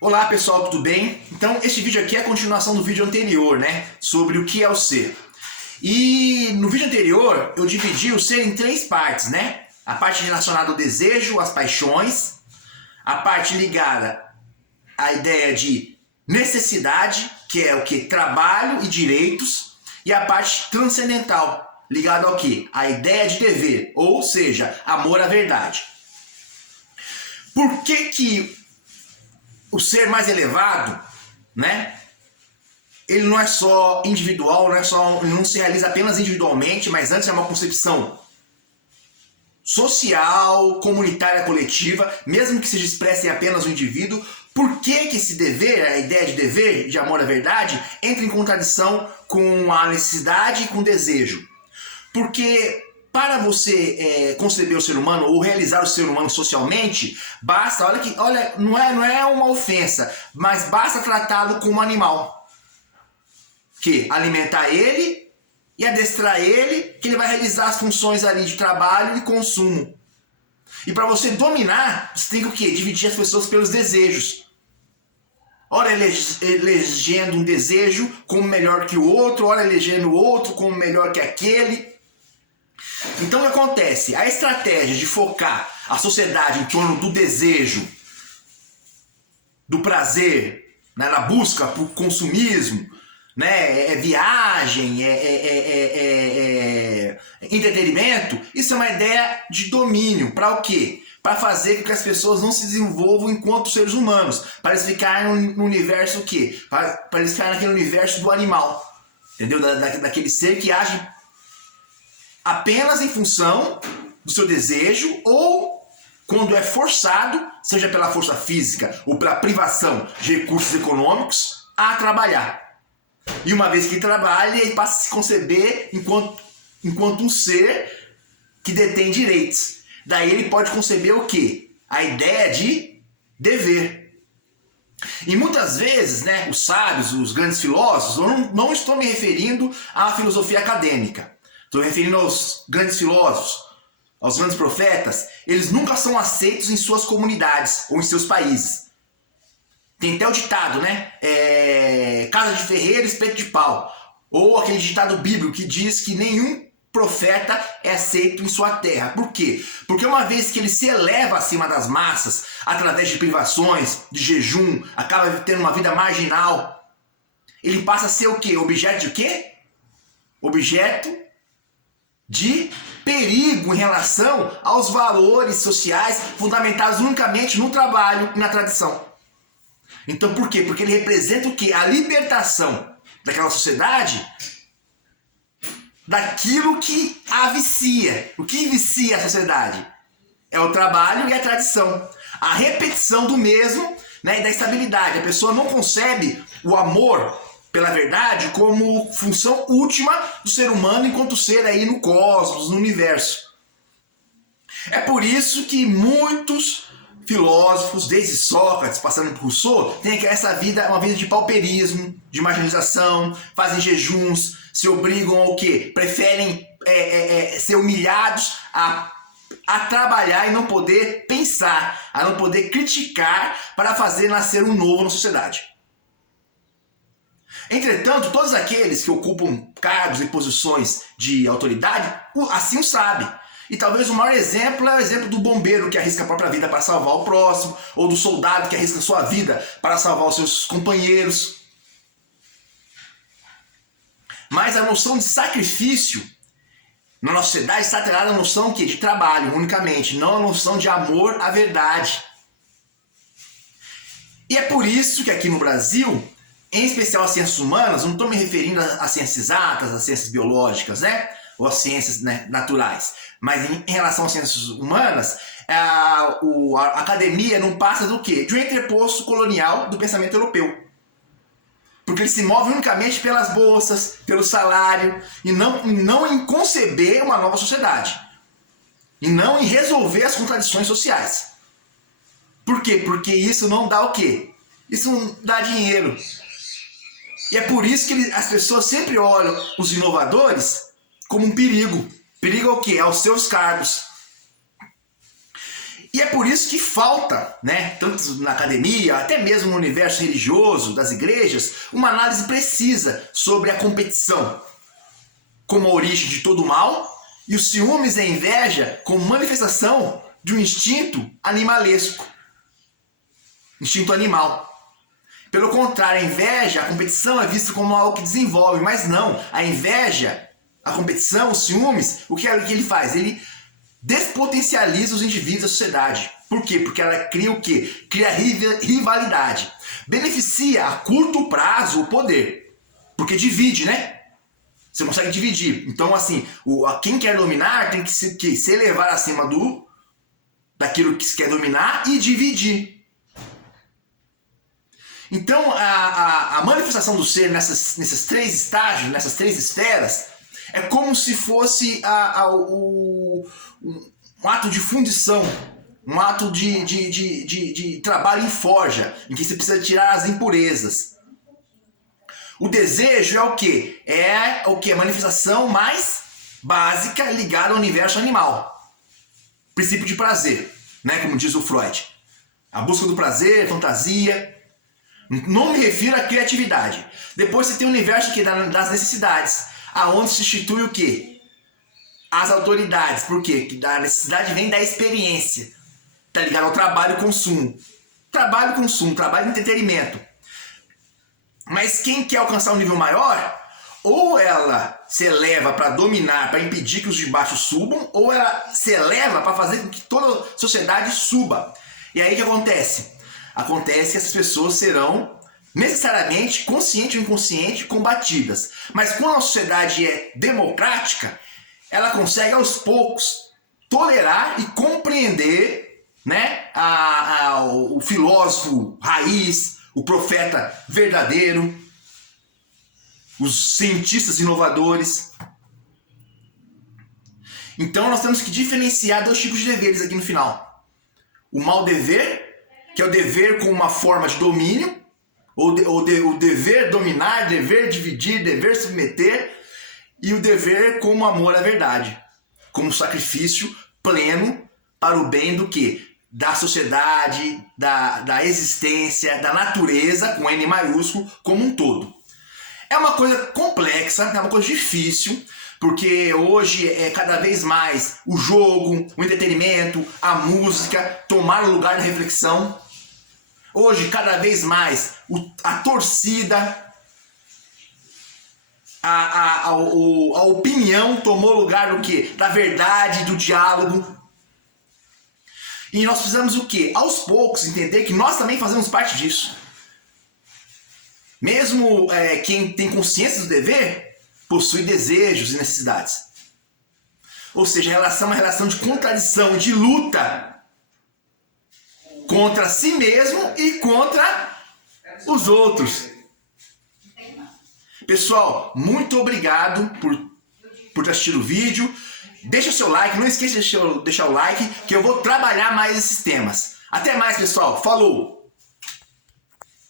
Olá pessoal, tudo bem? Então este vídeo aqui é a continuação do vídeo anterior, né? Sobre o que é o ser. E no vídeo anterior eu dividi o ser em três partes, né? A parte relacionada ao desejo, às paixões, a parte ligada à ideia de necessidade, que é o que? Trabalho e direitos, e a parte transcendental, ligada ao que? A ideia de dever, ou seja, amor à verdade. Por que o ser mais elevado, né? Ele não é só individual, ele não se realiza apenas individualmente, mas antes é uma concepção social, comunitária, coletiva, mesmo que seja expressa em apenas um indivíduo. Por que esse dever, a ideia de dever, de amor à verdade, entra em contradição com a necessidade e com o desejo? Porque para você conceber o ser humano ou realizar o ser humano socialmente, basta, olha, não é uma ofensa, mas basta tratá-lo como um animal. Que alimentar ele e adestrar ele, que ele vai realizar as funções ali de trabalho e consumo. E para você dominar, você tem que o quê? Dividir as pessoas pelos desejos. Ora elegendo um desejo como melhor que o outro, ora elegendo o outro como melhor que aquele. Então o que acontece? A estratégia de focar a sociedade em torno do desejo, do prazer, né, na busca por consumismo, né, viagem, entretenimento, isso é uma ideia de domínio. Para o quê? Para fazer com que as pessoas não se desenvolvam enquanto seres humanos, para eles ficarem no universo o quê? Para eles ficarem naquele universo do animal, entendeu? Daquele ser que age apenas em função do seu desejo ou quando é forçado, seja pela força física ou pela privação de recursos econômicos, a trabalhar. E uma vez que trabalha, ele passa a se conceber enquanto um ser que detém direitos. Daí ele pode conceber o quê? A ideia de dever. E muitas vezes, né, os sábios, os grandes filósofos, eu não estou me referindo à filosofia acadêmica. Estou me referindo aos grandes filósofos, aos grandes profetas. Eles nunca são aceitos em suas comunidades ou em seus países. Tem até o ditado, né? Casa de ferreiro, espeto de pau. Ou aquele ditado bíblico que diz que nenhum profeta é aceito em sua terra. Por quê? Porque uma vez que ele se eleva acima das massas, através de privações, de jejum, acaba tendo uma vida marginal, ele passa a ser o quê? Objeto de quê? Objeto de perigo em relação aos valores sociais fundamentados unicamente no trabalho e na tradição. Então por quê? Porque ele representa o quê? A libertação daquela sociedade daquilo que a vicia. O que vicia a sociedade? É o trabalho e a tradição. A repetição do mesmo, né, e da estabilidade. A pessoa não concebe o amor pela verdade como função última do ser humano enquanto ser aí no cosmos, no universo. É por isso que muitos filósofos, desde Sócrates, passando por Rousseau, têm essa vida, uma vida de pauperismo, de marginalização, fazem jejuns, se obrigam ao quê? Preferem ser humilhados a trabalhar e não poder pensar, a não poder criticar para fazer nascer um novo na sociedade. Entretanto, todos aqueles que ocupam cargos e posições de autoridade, assim o sabem. E talvez o maior exemplo é o exemplo do bombeiro que arrisca a própria vida para salvar o próximo, ou do soldado que arrisca a sua vida para salvar os seus companheiros. Mas a noção de sacrifício na nossa sociedade está atrelada à noção de trabalho unicamente, não à noção de amor à verdade. E é por isso que aqui no Brasil, em especial as ciências humanas, não estou me referindo às ciências exatas, às ciências biológicas, né? Ou às ciências, né, naturais. Mas em relação às ciências humanas, a academia não passa do quê? De um entreposto colonial do pensamento europeu. Porque ele se move unicamente pelas bolsas, pelo salário, e não em conceber uma nova sociedade. E não em resolver as contradições sociais. Por quê? Porque isso não dá o quê? Isso não dá dinheiro. E é por isso que as pessoas sempre olham os inovadores como um perigo. Perigo ao quê? Aos seus cargos. E é por isso que falta, né, tanto na academia, até mesmo no universo religioso das igrejas, uma análise precisa sobre a competição como a origem de todo o mal e os ciúmes e a inveja como manifestação de um instinto animalesco, instinto animal. Pelo contrário, a inveja, a competição é vista como algo que desenvolve, mas não. A inveja, a competição, os ciúmes, o que ele faz? Ele despotencializa os indivíduos da sociedade. Por quê? Porque ela cria o quê? Cria rivalidade. Beneficia a curto prazo o poder. Porque divide, né? Você consegue dividir. Então, assim, quem quer dominar tem que se elevar acima daquilo que se quer dominar e dividir. Então, a manifestação do ser nesses três estágios, nessas três esferas, é como se fosse um ato de fundição, um ato de trabalho em forja, em que você precisa tirar as impurezas. O desejo é o quê? É a manifestação mais básica ligada ao universo animal. Princípio de prazer, né? Como diz o Freud. A busca do prazer, fantasia. Não me refiro à criatividade. Depois você tem o universo que das necessidades, aonde se institui o quê? As autoridades. Por quê? Que a necessidade vem da experiência. Está ligado ao trabalho e consumo. Trabalho e consumo, trabalho e entretenimento. Mas quem quer alcançar um nível maior, ou ela se eleva para dominar, para impedir que os de baixo subam, ou ela se eleva para fazer com que toda a sociedade suba. E aí o que acontece? Acontece que essas pessoas serão necessariamente, consciente ou inconsciente, combatidas. Mas quando a sociedade é democrática, ela consegue aos poucos tolerar e compreender, né, o filósofo raiz, o profeta verdadeiro, os cientistas inovadores. Então nós temos que diferenciar dois tipos de deveres aqui no final. O mau dever, que é o dever com uma forma de domínio, o dever dominar, dever dividir, dever submeter, e o dever como amor à verdade, como sacrifício pleno para o bem do quê? Da sociedade, da existência, da natureza, com N maiúsculo, como um todo. É uma coisa complexa, é uma coisa difícil, porque hoje é cada vez mais o jogo, o entretenimento, a música tomar o lugar da reflexão. Hoje, cada vez mais, a torcida, a opinião tomou lugar do quê? Da verdade, do diálogo. E nós precisamos o quê? Aos poucos entender que nós também fazemos parte disso. Mesmo quem tem consciência do dever, possui desejos e necessidades. Ou seja, a relação é uma relação de contradição, de luta contra si mesmo e contra os outros. Pessoal, muito obrigado por ter assistido o vídeo. Deixa o seu like, não esqueça de deixar o like, que eu vou trabalhar mais esses temas. Até mais, pessoal. Falou!